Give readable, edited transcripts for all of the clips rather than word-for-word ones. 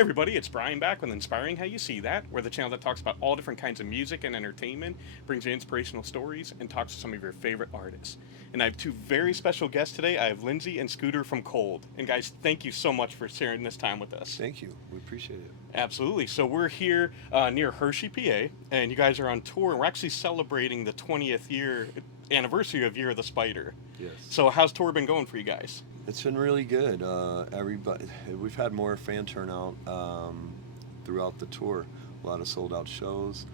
everybody, it's Brian back with Inspiring How You See That. We're the channel that talks about all different kinds of music and entertainment, brings you inspirational stories, and talks to some of your favorite artists. And I have two very special guests today. I have Lindsay and Scooter from Cold. And guys, thank you so much for sharing this time with us. Thank you. We appreciate it. Absolutely. So we're here near Hershey, PA, and you guys are on tour. And we're actually celebrating the 20th year anniversary of Year of the Spider. Yes. So how's tour been going for you guys? It's been really good. Everybody, we've had more fan turnout throughout the tour. A lot of sold out shows,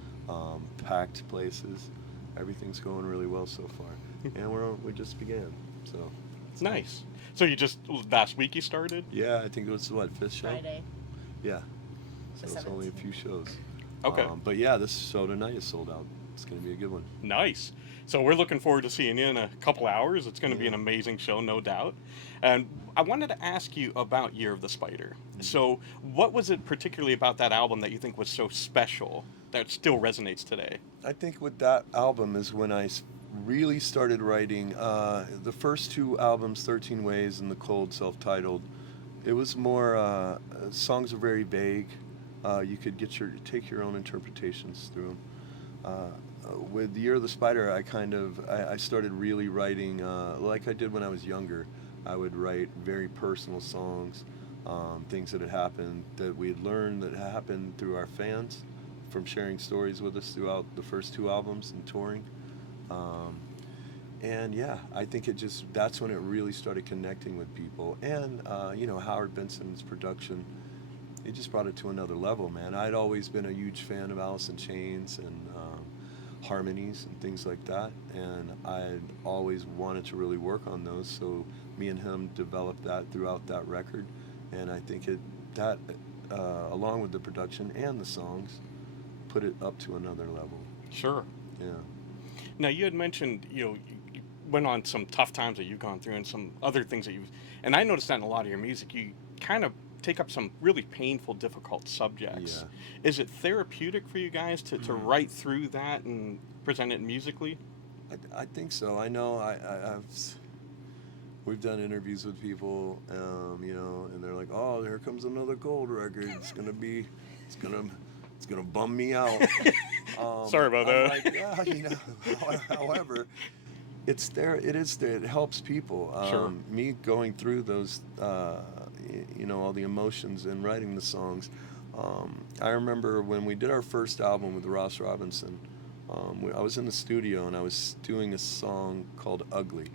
packed places. Everything's going really well so far. And we just began. So It's nice. So you just, last week you started? yeah, I think it was what, fifth show? Friday. Yeah. So The it's only a 17th. few shows. Okay. But yeah, this show tonight is sold out. It's going to be a good one. Nice. So we're looking forward to seeing you in a couple hours. It's going to be an amazing show, no doubt. And I wanted to ask you about Year of the Spider. So what was it particularly about that album that you think was so special that still resonates today? I think with that album is when I really started writing. The first two albums, 13 Ways and The Cold, self-titled, it was more, songs are very vague. You could take your own interpretations through them. With the Year of the Spider, I started really writing, like I did when I was younger. I would write very personal songs, things that had happened, that we had learned that happened through our fans, from sharing stories with us throughout the first two albums and touring. And yeah, I think that's when it really started connecting with people. And, Howard Benson's production, it just brought it to another level, man. I'd always been a huge fan of Alice in Chains and harmonies and things like that, and I'd always wanted to really work on those, so me and him developed that throughout that record, and I think that along with the production and the songs, put it up to another level. Sure. Yeah. Now, you had mentioned, you went on some tough times that you've gone through and some other things that and I noticed that in a lot of your music, you kind of take up some really painful, difficult subjects. Yeah. Is it therapeutic for you guys to write through that and present it musically? I think so. I know we've done interviews with people, and they're like, "Oh, here comes another Cold record. It's gonna bum me out." Sorry about that. I'm like, yeah, however, it's there. It is there. It helps people. Sure. Me going through those, all the emotions and writing the songs. I remember when we did our first album with Ross Robinson. I was in the studio and I was doing a song called Ugly.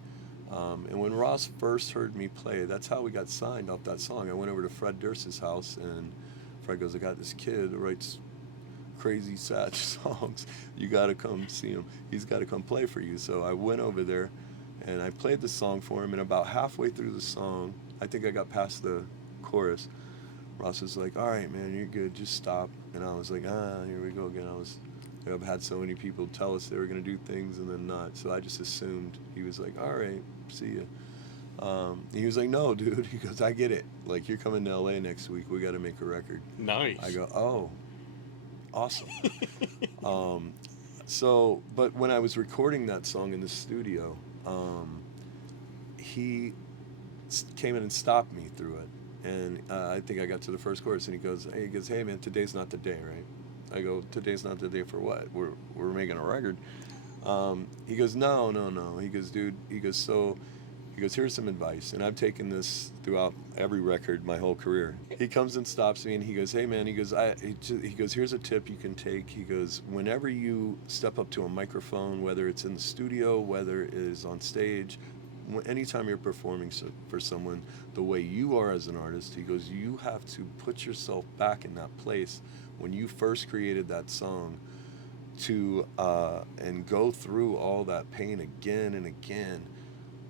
And when Ross first heard me play, that's how we got signed off that song. I went over to Fred Durst's house, and Fred goes, "I got this kid who writes crazy, sad songs. You got to come see him. He's got to come play for you." So I went over there, and I played the song for him, and about halfway through the song, I think I got past the chorus, Ross was like, "All right, man, you're good, just stop." And I was like, here we go again. I've had so many people tell us they were going to do things and then not, so I just assumed. He was like, "All right, see ya." He was like, "No, dude," he goes, "I get it. Like, you're coming to LA next week. We got to make a record." Nice. I go, "Oh, awesome." But when I was recording that song in the studio, he came in and stopped me through it. And I think I got to the first chorus, and he goes, "Hey man, today's not the day, right?" I go, "Today's not the day for what? We're making a record." He goes, No. He goes, "Dude," he goes, "Here's some advice." And I've taken this throughout every record my whole career. He comes and stops me, and he goes, "Hey man," he goes, "Here's a tip you can take." He goes, "Whenever you step up to a microphone, whether it's in the studio, whether it is on stage, anytime you're performing for someone the way you are as an artist," he goes, "you have to put yourself back in that place when you first created that song and go through all that pain again and again,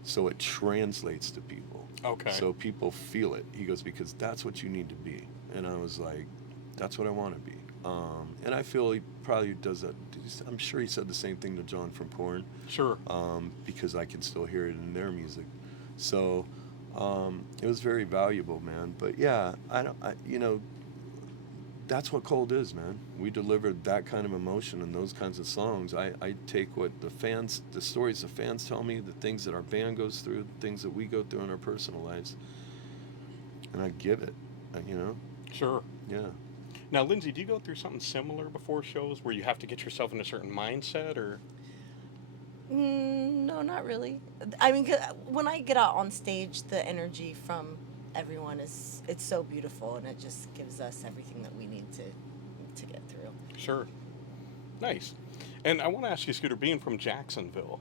so it translates to people." Okay. So people feel it. He goes, "Because that's what you need to be." And I was like, "That's what I want to be." And I feel he probably does that. I'm sure he said the same thing to John from Korn. Sure. Because I can still hear it in their music. So it was very valuable, man. But yeah, that's what Cold is, man. We delivered that kind of emotion and those kinds of songs. I take what the stories the fans tell me, the things that our band goes through, the things that we go through in our personal lives, and I give it, Sure. Yeah. Now, Lindsay, do you go through something similar before shows where you have to get yourself in a certain mindset, or? No, not really. I mean, 'cause when I get out on stage, the energy from everyone it's so beautiful, and it just gives us everything that we need to get through. Sure. Nice. And I want to ask you, Scooter, being from Jacksonville,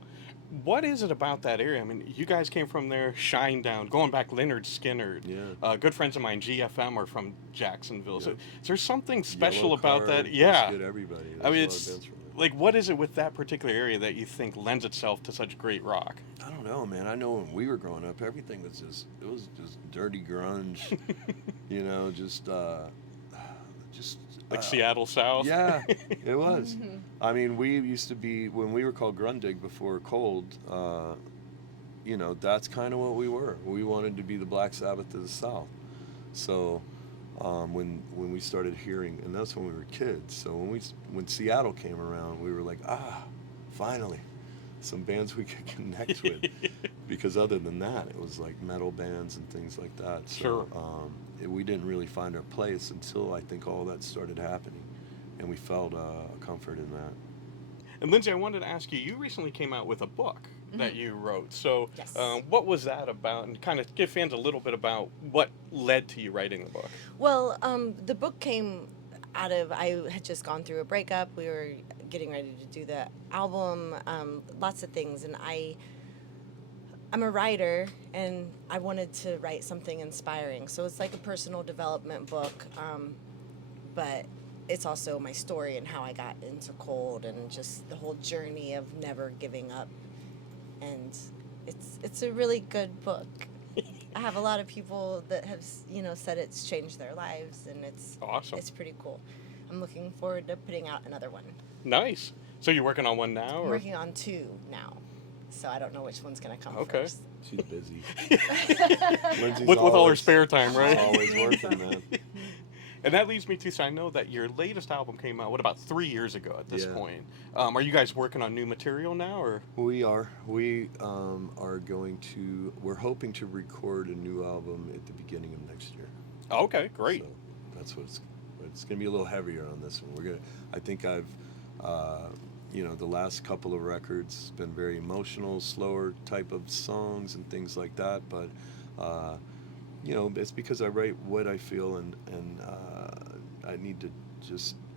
what is it about that area? I mean, you guys came from there, Shinedown, going back Leonard Skinner. Yeah. Good friends of mine, GFM, are from Jacksonville. Yep. So is there something special Yellow about Card, that? Yeah. Get everybody. I mean, There's a lot of it's bands from there. like, what is it with that particular area that you think lends itself to such great rock? I don't know, man. I know when we were growing up, everything was just dirty grunge. You know, just Like Seattle South? Yeah, it was. I mean, we used to be, when we were called Grundig before Cold, you know, that's kind of what we were. We wanted to be the Black Sabbath of the South. So when we started hearing, and that's when we were kids. So when Seattle came around, we were like, finally, some bands we could connect with. Because other than that, it was like metal bands and things like that. So, Sure. We didn't really find our place until I think all that started happening, and we felt comfort in that. And Lindsay, I wanted to ask you, you recently came out with a book that you wrote. So Yes. what was that about? And kind of give fans a little bit about what led to you writing the book. Well, the book came out of, I had just gone through a breakup. We were getting ready to do the album, lots of things, and I'm a writer, and I wanted to write something inspiring. So it's like a personal development book, but it's also my story and how I got into Cold, and just the whole journey of never giving up. And it's a really good book. I have a lot of people that have said it's changed their lives, and it's Awesome. It's pretty cool. I'm looking forward to putting out another one. Nice. So you're working on one now? I'm Or? working on 2 now, so I don't know which one's gonna come Okay. first. She's busy. Lindsay's With all her always- spare time, right? Always working, man. And that leads me to, so I know that your latest album came out, about 3 years ago at this Yeah. point. Are you guys working on new material now, or? We are. We we're hoping to record a new album at the beginning of next year. Oh, okay, great. So that's what it's going to be a little heavier on this one. I think I've, the last couple of records been very emotional, slower type of songs and things like that. But, it's because I write what I feel, and I need to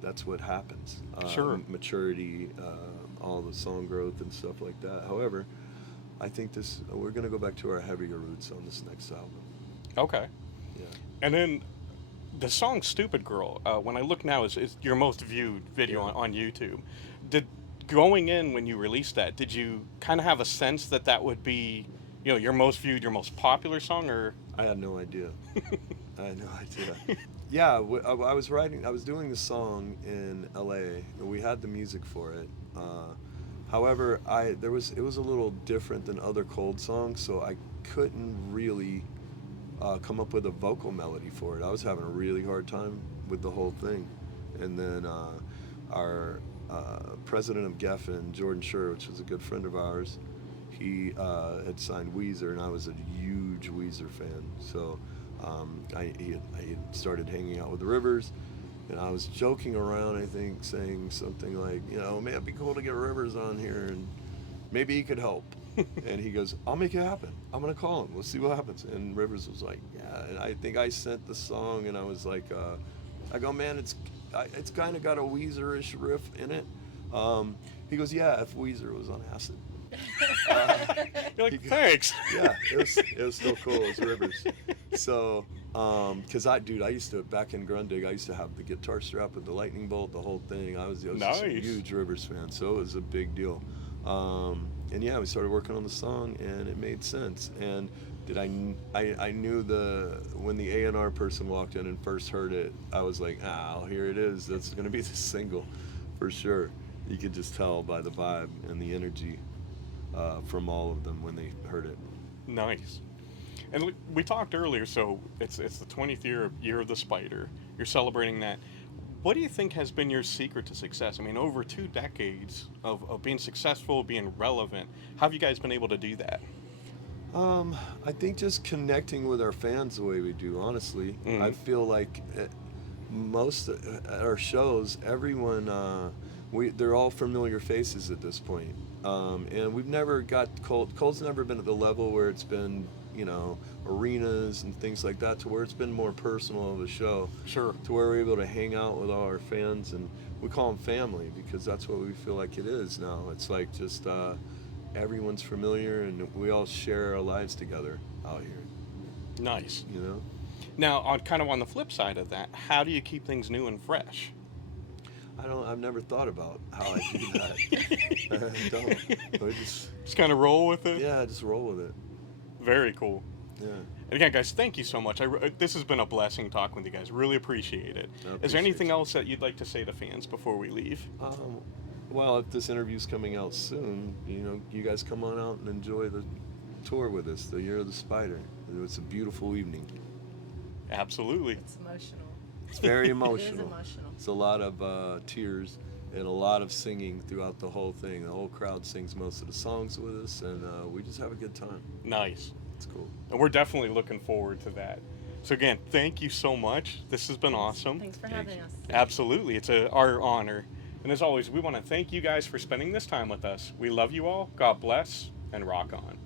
that's what happens. Sure. Maturity, all the song growth and stuff like that. However, I think we're going to go back to our heavier roots on this next album. Okay. Yeah. And then the song Stupid Girl, when I look now, is your most viewed video on YouTube. Going in when you released that, did you kind of have a sense that would be, your most viewed, your most popular song, or? I had no idea. I had no idea. Yeah, I was doing the song in LA, and we had the music for it. However, it was a little different than other Cold songs, so I couldn't really come up with a vocal melody for it. I was having a really hard time with the whole thing. And then our president of Geffen, Jordan Schur, which was a good friend of ours, he had signed Weezer, and I was a huge Weezer fan. So he had started hanging out with the Rivers, and I was joking around, I think, saying something like, man, it'd be cool to get Rivers on here, and maybe he could help. And he goes, I'll make it happen. I'm going to call him. We'll see what happens. And Rivers was like, yeah. And I think I sent the song, and I was like, I go, man, it's kind of got a Weezer-ish riff in it. He goes, yeah, if Weezer was on acid. You're like, thanks. Yeah, it was still cool. It was Rivers. So, because I used to, back in Grundig, I used to have the guitar strap with the lightning bolt, the whole thing. I was just a Nice. huge Rivers fan, so it was a big deal. And yeah, we started working on the song, and it made sense. And I knew when the A&R person walked in and first heard it, I was like, here it is. That's going to be the single for sure. You could just tell by the vibe and the energy from all of them when they heard it. Nice. And we talked earlier, so it's the 20th year of the Spider. You're celebrating that. What do you think has been your secret to success? I mean, over 2 decades of being successful, being relevant, how have you guys been able to do that? I think just connecting with our fans the way we do, honestly. Mm-hmm. I feel like most at our shows, everyone, they're all familiar faces at this point. And we've never got Cold's never been at the level where it's been, you know, arenas and things like that, to where it's been more personal of a show. Sure. To where we're able to hang out with all our fans, and we call them family because that's what we feel like it is now. It's like just everyone's familiar, and we all share our lives together out here. Nice. You know. Now, on the flip side of that, how do you keep things new and fresh? I've never thought about how I do that. I don't. I Just kind of roll with it? Yeah, just roll with it. Very cool. Yeah. And again, guys, thank you so much. This has been a blessing talking with you guys. Really appreciate it. Is there anything else that you'd like to say to fans before we leave? Well, if this interview's coming out soon, you know, you guys come on out and enjoy the tour with us, the Year of the Spider. It's a beautiful evening. Absolutely. It's emotional. It's very It emotional. is emotional. It's a lot of tears and a lot of singing throughout the whole thing. The whole crowd sings most of the songs with us, and we just have a good time. Nice. It's cool. And we're definitely looking forward to that. So again, thank you so much. This has been awesome. Thanks for having us. Absolutely. It's our honor. And as always, we want to thank you guys for spending this time with us. We love you all. God bless, and rock on.